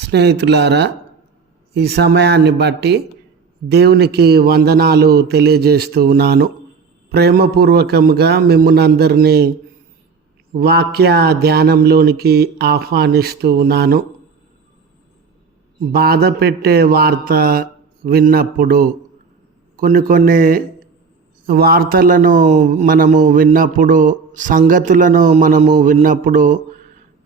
స్నేహితులారా ఈ సమయాన్ని బట్టి దేవునికి వందనాలు తెలియజేస్తూ ఉన్నాను. ప్రేమపూర్వకంగా మిమ్మల్ని అందరినీ వాక్య ధ్యానంలోనికి ఆహ్వానిస్తూ ఉన్నాను. బాధ పెట్టే వార్త విన్నప్పుడు కొన్ని కొన్ని వార్తలను మనము విన్నప్పుడు సంగతులను మనము విన్నప్పుడు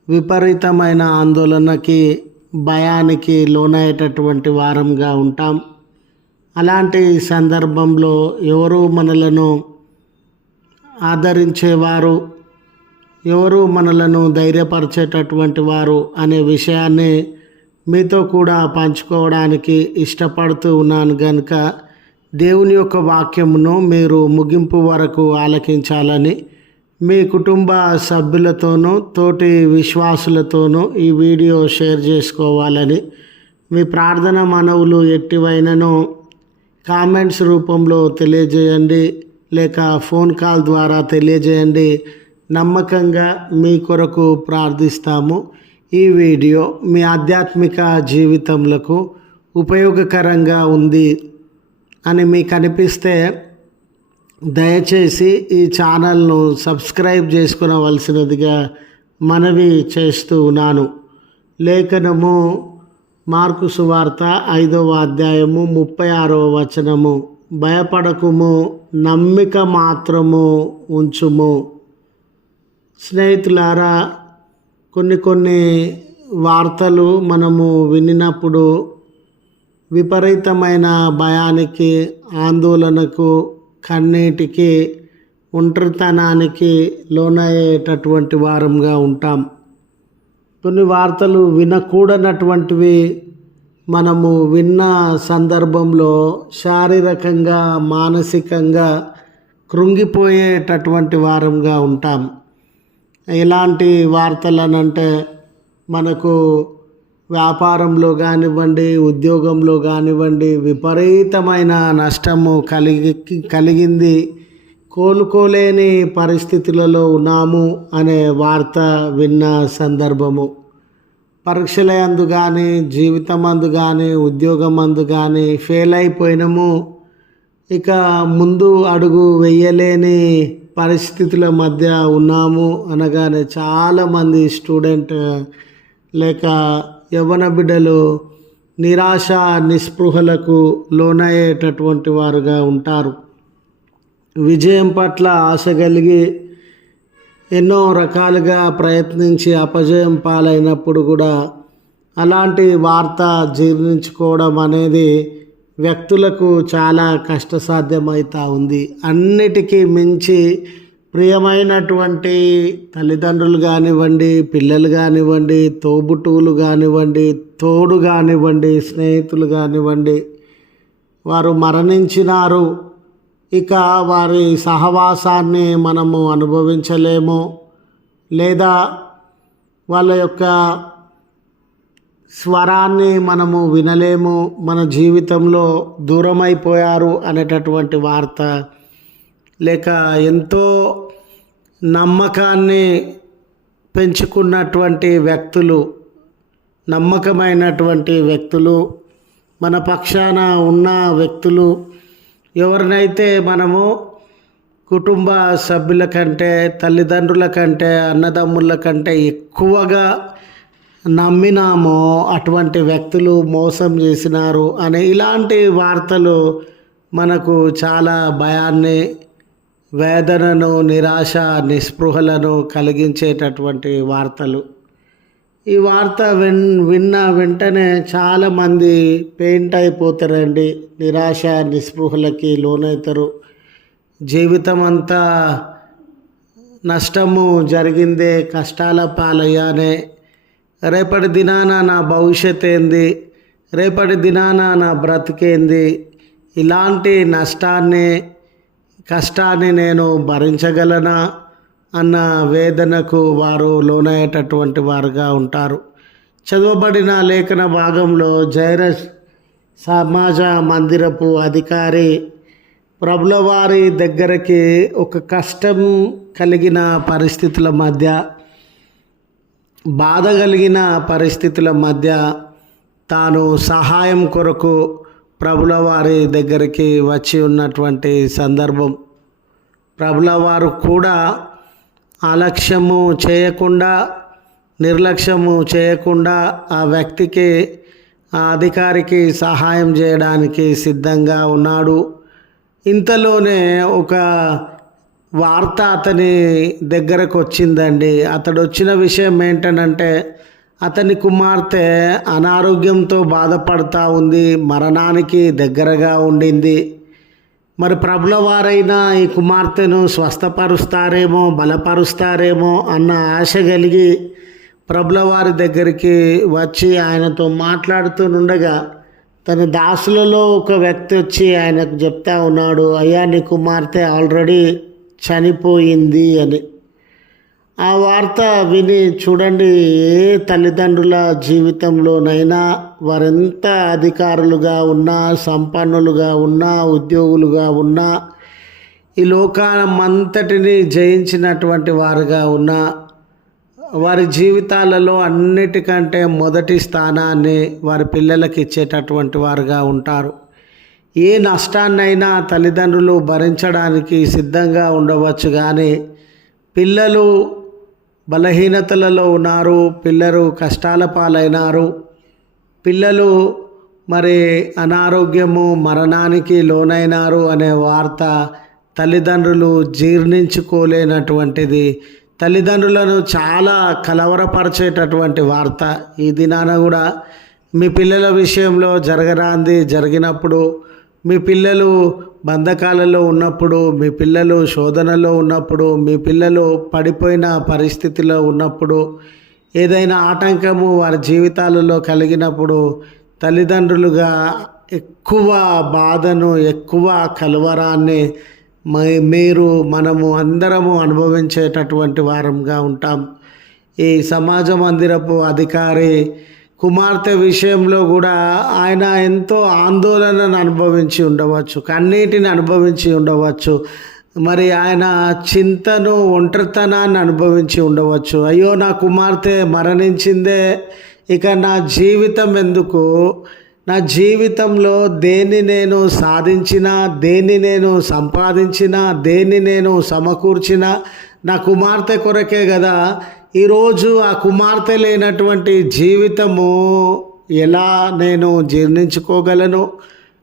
విపరీతమైన ఆందోళనకి భయానికి లోనయ్యేటటువంటి వారంగా ఉంటాం. అలాంటి సందర్భంలో ఎవరు మనలను ఆదరించేవారు ఎవరు మనలను ధైర్యపరిచేటటువంటి వారు అనే విషయాన్ని మీతో కూడా పంచుకోవడానికి ఇష్టపడుతూ ఉన్నాను కనుక దేవుని యొక్క వాక్యమును మీరు ముగింపు వరకు ఆలకించాలని మీ కుటుంబ సభ్యులతోనూ తోటి విశ్వాసులతోనూ ఈ వీడియో షేర్ చేసుకోవాలని మీ ప్రార్థన మనవులు ఎట్టివైనను కామెంట్స్ రూపంలో తెలియజేయండి. లేక ఫోన్ కాల్ ద్వారా తెలియజేయండి. నమ్మకంగా మీ కొరకు ప్రార్థిస్తాము. ఈ వీడియో మీ ఆధ్యాత్మిక జీవితంలో ఉపయోగకరంగా ఉంది అని మీకు అనిపిస్తే దయచేసి ఈ ఛానల్ను సబ్స్క్రైబ్ చేసుకునవలసినదిగా మనవి చేస్తూ ఉన్నాను. లేఖనము మార్కు సువార్త ఐదవ అధ్యాయము ముప్పై ఆరవ వచనము. భయపడకుము నమ్మిక మాత్రము ఉంచుము. స్నేహితులారా కొన్ని కొన్ని వార్తలు మనము వినినప్పుడు విపరీతమైన భయానికి ఆందోళనకు కన్నీటికి ఒంటరితనానికి లోనయ్యేటటువంటి వారంగా ఉంటాం. కొన్ని వార్తలు వినకూడనటువంటివి మనము విన్న సందర్భంలో శారీరకంగా మానసికంగా కృంగిపోయేటటువంటి వారంగా ఉంటాం. ఎలాంటి వార్తలనంటే మనకు వ్యాపారంలో కానివ్వండి ఉద్యోగంలో కానివ్వండి విపరీతమైన నష్టము కలిగి కలిగింది. కోలుకోలేని పరిస్థితులలో ఉన్నాము అనే వార్త విన్న సందర్భము. పరీక్షల అందు కానీ జీవితం అందు కానీ ఉద్యోగం అందు కానీ ఫెయిల్ అయిపోయినాము. ఇక ముందు అడుగు వేయలేని పరిస్థితుల మధ్య ఉన్నాము అనగానే చాలామంది స్టూడెంట్ లేక యవ్వన బిడ్డలు నిరాశ నిస్పృహలకు లోనయ్యేటటువంటి వారుగా ఉంటారు. విజయం పట్ల ఆశ కలిగి ఎన్నో రకాలుగా ప్రయత్నించి అపజయం పాలైనప్పుడు కూడా అలాంటి వార్త జీర్ణించుకోవడం అనేది వ్యక్తులకు చాలా కష్టసాధ్యమవుతూ ఉంది. అన్నిటికీ మించి ప్రియమైనటువంటి తల్లిదండ్రులు కానివ్వండి పిల్లలు కానివ్వండి తోబుట్టువులు కానివ్వండి తోడు కానివ్వండి స్నేహితులు కానివ్వండి వారు మరణించినారు ఇక వారి సహవాసాన్ని మనము అనుభవించలేము లేదా వాళ్ళ యొక్క స్వరాన్ని మనము వినలేము మన జీవితంలో దూరమైపోయారు అనేటటువంటి వార్త లేక ఎంతో నమ్మకాన్ని పెంచుకున్నటువంటి వ్యక్తులు నమ్మకమైనటువంటి వ్యక్తులు మన పక్షాన ఉన్న వ్యక్తులు ఎవరినైతే మనము కుటుంబ సభ్యుల కంటే తల్లిదండ్రుల కంటే అన్నదమ్ముల కంటే ఎక్కువగా నమ్మినామో అటువంటి వ్యక్తులు మోసం చేసినారు అనే ఇలాంటి వార్తలు మనకు చాలా భయాన్ని వేదనను నిరాశ నిస్పృహలను కలిగించేటటువంటి వార్తలు. ఈ వార్త విన్ విన్న వెంటనే చాలామంది పెయింట్ అయిపోతారండి. నిరాశ నిస్పృహలకి లోనవుతారు జీవితం అంతా నష్టము జరిగిందే కష్టాల పాలయ్యానే. రేపటి దినాన నా భవిష్యత్ ఏంది? రేపటి దినాన నా బ్రతికేంది? ఇలాంటి నష్టాన్ని కష్టాన్ని నేను భరించగలనా అన్న వేదనకు వారు లోనయ్యేటటువంటి వారుగా ఉంటారు. చదవబడిన లేఖన భాగంలో జైరస్ సమాజ మందిరపు అధికారి ప్రభులవారి దగ్గరికి ఒక కష్టం కలిగిన పరిస్థితుల మధ్య బాధ కలిగిన పరిస్థితుల మధ్య తాను సహాయం కొరకు ప్రభుల వారి దగ్గరికి వచ్చి ఉన్నటువంటి సందర్భం. ప్రభుల వారు కూడా అలక్ష్యము చేయకుండా నిర్లక్ష్యము చేయకుండా ఆ వ్యక్తికి ఆ అధికారికి సహాయం చేయడానికి సిద్ధంగా ఉన్నాడు. ఇంతలోనే ఒక వార్త అతని దగ్గరకు వచ్చిందండి. అతడు వచ్చిన విషయం ఏంటనంటే అతని కుమార్తె అనారోగ్యంతో బాధపడతా ఉంది మరణానికి దగ్గరగా ఉండింది. మరి ప్రభుల ఈ కుమార్తెను స్వస్థపరుస్తారేమో బలపరుస్తారేమో అన్న ఆశ కలిగి ప్రభుల వారి దగ్గరికి వచ్చి ఆయనతో మాట్లాడుతూనుండగా తన దాసులలో ఒక వ్యక్తి వచ్చి ఆయనకు చెప్తా ఉన్నాడు అయ్యా నీ కుమార్తె ఆల్రెడీ చనిపోయింది అని. ఆ వార్త విని చూడండి ఏ తల్లిదండ్రుల జీవితంలోనైనా వారెంత అధికారులుగా ఉన్నా సంపన్నులుగా ఉన్నా ఉద్యోగులుగా ఉన్నా ఈ లోకామంతటిని జయించినటువంటి వారుగా ఉన్నా వారి జీవితాలలో అన్నిటికంటే మొదటి స్థానాన్ని వారి పిల్లలకి ఇచ్చేటటువంటి వారుగా ఉంటారు. ఏ నష్టాన్నైనా తల్లిదండ్రులు భరించడానికి సిద్ధంగా ఉండవచ్చు కానీ పిల్లలు బలహీనతలలో ఉన్నారు పిల్లలు కష్టాల పాలైనారు. పిల్లలు మరి అనారోగ్యము మరణానికి లోనైనారు అనే వార్త తల్లిదండ్రులు జీర్ణించుకోలేనటువంటిది. తల్లిదండ్రులను చాలా కలవరపరిచేటటువంటి వార్త ఈ దినాన కూడా. మీ పిల్లల విషయంలో జరగరాంది జరిగినప్పుడు మీ పిల్లలు బంధకాలలో ఉన్నప్పుడు మీ పిల్లలు శోధనలో ఉన్నప్పుడు మీ పిల్లలు పడిపోయిన పరిస్థితిలో ఉన్నప్పుడు ఏదైనా ఆటంకము వారి జీవితాలలో కలిగినప్పుడు తల్లిదండ్రులుగా ఎక్కువ బాధను ఎక్కువ కలవరాన్ని మ- మీరు మనము అందరము అనుభవించేటటువంటి వారంగా ఉంటాం. ఈ సమాజ మందిరపు అధికారి కుమార్తె విషయంలో కూడా ఆయన ఎంతో ఆందోళనను అనుభవించి ఉండవచ్చు కన్నీటిని అనుభవించి ఉండవచ్చు. మరి ఆయన చింతను ఒంటరితనాన్ని అనుభవించి ఉండవచ్చు. అయ్యో నా కుమార్తె మరణించిందే ఇక నా జీవితం ఎందుకు? నా జీవితంలో దేన్ని నేను సాధించినా దేన్ని నేను సంపాదించినా దేన్ని నేను సమకూర్చినా నా కుమార్తె కొరకే కదా ఈరోజు ఆ కుమార్తె లేనటువంటి జీవితము ఎలా నేను జీర్ణించుకోగలను?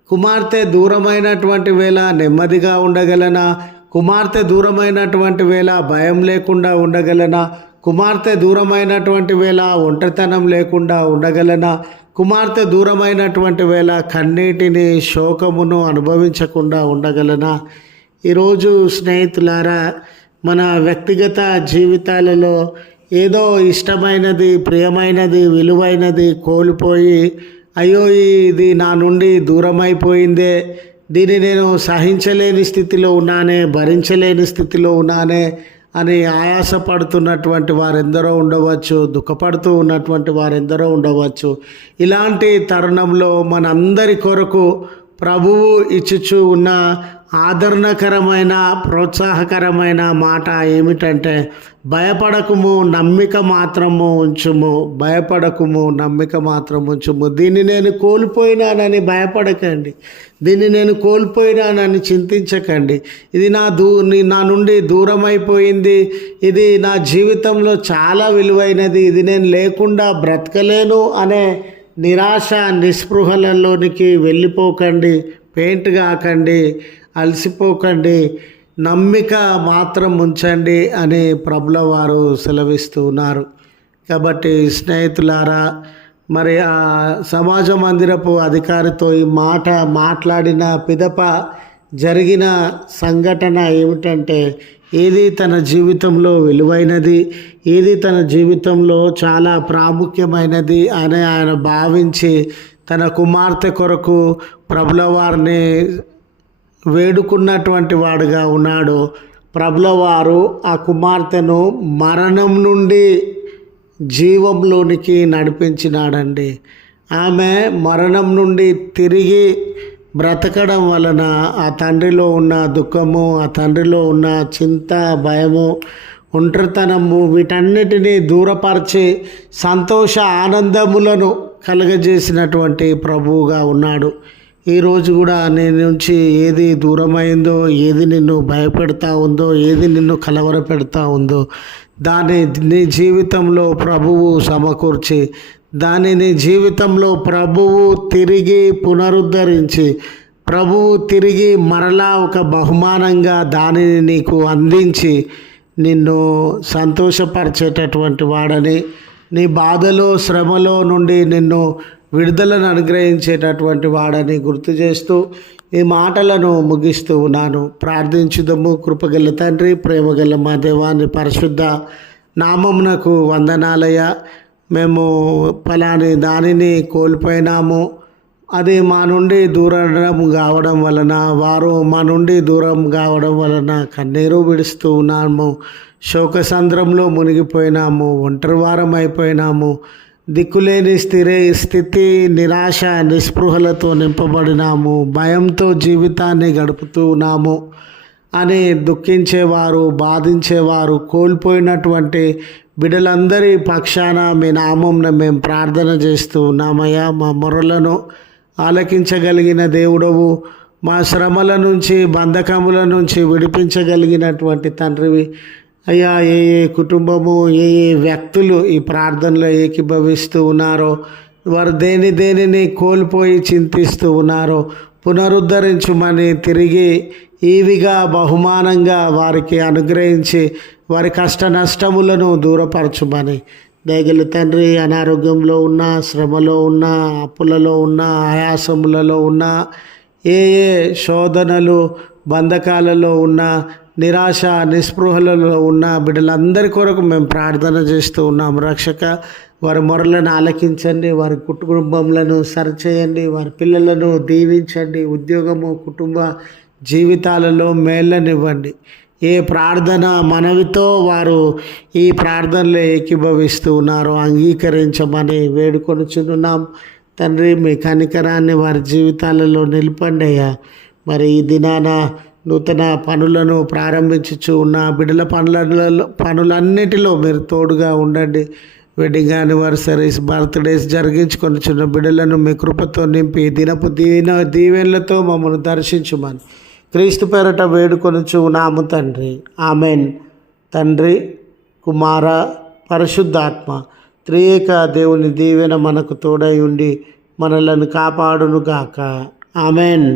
కుమార్తె దూరమైనటువంటి వేళ నెమ్మదిగా ఉండగలనా? కుమార్తె దూరమైనటువంటి వేళ భయం లేకుండా ఉండగలనా? కుమార్తె దూరమైనటువంటి వేళ ఒంటరితనం లేకుండా ఉండగలనా? కుమార్తె దూరమైనటువంటి వేళ కన్నీటిని శోకమును అనుభవించకుండా ఉండగలనా? ఈరోజు స్నేహితులారా మన వ్యక్తిగత జీవితాలలో ఏదో ఇష్టమైనది ప్రియమైనది విలువైనది కోల్పోయి అయ్యో ఇది నా నుండి దూరమైపోయిందే దీన్ని నేను సహించలేని స్థితిలో ఉన్నానే భరించలేని స్థితిలో ఉన్నానే అని ఆయాసపడుతున్నటువంటి వారెందరో ఉండవచ్చు దుఃఖపడుతూ ఉన్నటువంటి వారెందరో ఉండవచ్చు. ఇలాంటి తరుణంలో మనందరి కొరకు ప్రభువు ఇచ్చుచూ ఉన్న ఆదరణకరమైన ప్రోత్సాహకరమైన మాట ఏమిటంటే భయపడకుము నమ్మిక మాత్రము ఉంచుము భయపడకుము నమ్మిక మాత్రం ఉంచుము. దీన్ని నేను కోల్పోయినానని భయపడకండి. దీన్ని నేను కోల్పోయినానని చింతించకండి. ఇది నా దూ నా నుండి దూరం అయిపోయింది ఇది నా జీవితంలో చాలా విలువైనది. ఇది నేను లేకుండా బ్రతకలేను అనే నిరాశ నిస్పృహలలోనికి వెళ్ళిపోకండి. పెయింట్ కాకండి అలసిపోకండి. నమ్మిక మాత్రం ఉంచండి అని ప్రభుల వారు సెలవిస్తున్నారు కాబట్టి స్నేహితులారా మరి ఆ సమాజ మందిరపు అధికారితో ఈ మాట మాట్లాడిన పిదప జరిగిన సంఘటన ఏమిటంటే ఏది తన జీవితంలో విలువైనది ఏది తన జీవితంలో చాలా ప్రాముఖ్యమైనది అని ఆయన భావించి తన కుమార్తె కొరకు ప్రభుల వారిని వేడుకున్నటువంటి వాడుగా ఉన్నాడు. ప్రభుల వారు ఆ కుమార్తెను మరణం నుండి జీవంలోనికి నడిపించినాడండి. ఆమె మరణం నుండి తిరిగి బ్రతకడం వలన ఆ తండ్రిలో ఉన్న దుఃఖము ఆ తండ్రిలో ఉన్న చింత భయము ఒంటరితనము వీటన్నిటినీ దూరపరిచి సంతోష ఆనందములను కలగజేసినటువంటి ప్రభువుగా ఉన్నాడు. ఈరోజు కూడా నీ నుంచి ఏది దూరమైందో ఏది నిన్ను భయపెడతా ఉందో ఏది నిన్ను కలవరపెడతా ఉందో దాన్ని నీ జీవితంలో ప్రభువు సమకూర్చి దానిని జీవితంలో ప్రభువు తిరిగి పునరుద్ధరించి ప్రభువు తిరిగి మరలా ఒక బహుమానంగా దానిని నీకు అందించి నిన్ను సంతోషపరిచేటటువంటి వాడని నీ బాధలో శ్రమలో నుండి నిన్ను విడుదలను అనుగ్రహించేటటువంటి వాడని గుర్తు చేస్తూ ఈ మాటలను ముగిస్తూ ఉన్నాను. ప్రార్థించుదము. కృపగల తండ్రి ప్రేమగల మా దేవాన్ని పరిశుద్ధ నామమునకు వందనాలయ మేము ఫలాని దానిని కోల్పోయినాము. అది మా నుండి దూరం కావడం వలన వారు మా నుండి దూరం కావడం వలన కన్నీరు విడుస్తూ ఉన్నాము. శోకసంద్రంలో మునిగిపోయినాము. ఒంటరి వారం అయిపోయినాము దిక్కులేని స్థిరే స్థితి నిరాశ నిస్పృహలతో నింపబడినాము భయంతో జీవితాన్ని గడుపుతున్నాము అని దుఃఖించేవారు బాధించేవారు కోల్పోయినటువంటి బిడ్డలందరి పక్షాన మీ నామంన మేము ప్రార్థన చేస్తూ ఉన్నామయ్యా మా మొరలను ఆలకించగలిగిన దేవుడవు మా శ్రమల నుంచి బంధకముల నుంచి విడిపించగలిగినటువంటి తండ్రివి. అయ్యా ఏ ఏ కుటుంబము ఏ ఏ వ్యక్తులు ఈ ప్రార్థనలో ఏకీభవిస్తూ ఉన్నారో వారు దేని దేనిని కోల్పోయి చింతిస్తూ ఉన్నారో పునరుద్ధరించుమని తిరిగి ఈవిగా బహుమానంగా వారికి అనుగ్రహించి వారి కష్ట నష్టములను దూరపరచుమని దయగల తండ్రి అనారోగ్యంలో ఉన్న శ్రమలో ఉన్న అప్పులలో ఉన్న ఆయాసములలో ఉన్న ఏ ఏ శోధనలు బంధకాలలో ఉన్న నిరాశ నిస్పృహలలో ఉన్న బిడ్డలందరి కొరకు మేము ప్రార్థన చేస్తూ ఉన్నాం. రక్షక వారి మొరలను ఆలకించండి వారి కుటుంబములను సరిచేయండి వారి పిల్లలను దీవించండి ఉద్యోగము కుటుంబ జీవితాలలో మేళ్ళనివ్వండి ఏ ప్రార్థన మనవితో వారు ఈ ప్రార్థనలో ఏకీభవిస్తూ ఉన్నారో అంగీకరించమని వేడుకొనుచున్నాం. తండ్రి మీ కనికరాన్ని వారి జీవితాలలో నిలపండి అయ్యా. మరి ఈ దినాన నూతన పనులను ప్రారంభించుచు ఉన్న బిడ్డల పనులలో పనులన్నిటిలో మీరు తోడుగా ఉండండి. వెడ్డింగ్ యానివర్సరీస్ బర్త్డేస్ జరిగించుకొని చిన్న బిడ్డలను మీ కృపతో నింపి దినపు దీన దీవెనలతో మమ్మల్ని దర్శించుమని క్రీస్తు పేరట వేడుకొని చూనాము తండ్రి. ఆమెన్. తండ్రి కుమార పరిశుద్ధాత్మ త్రియేక దేవుని దీవెన మనకు తోడై ఉండి మనలను కాపాడునుగాక. ఆమెన్.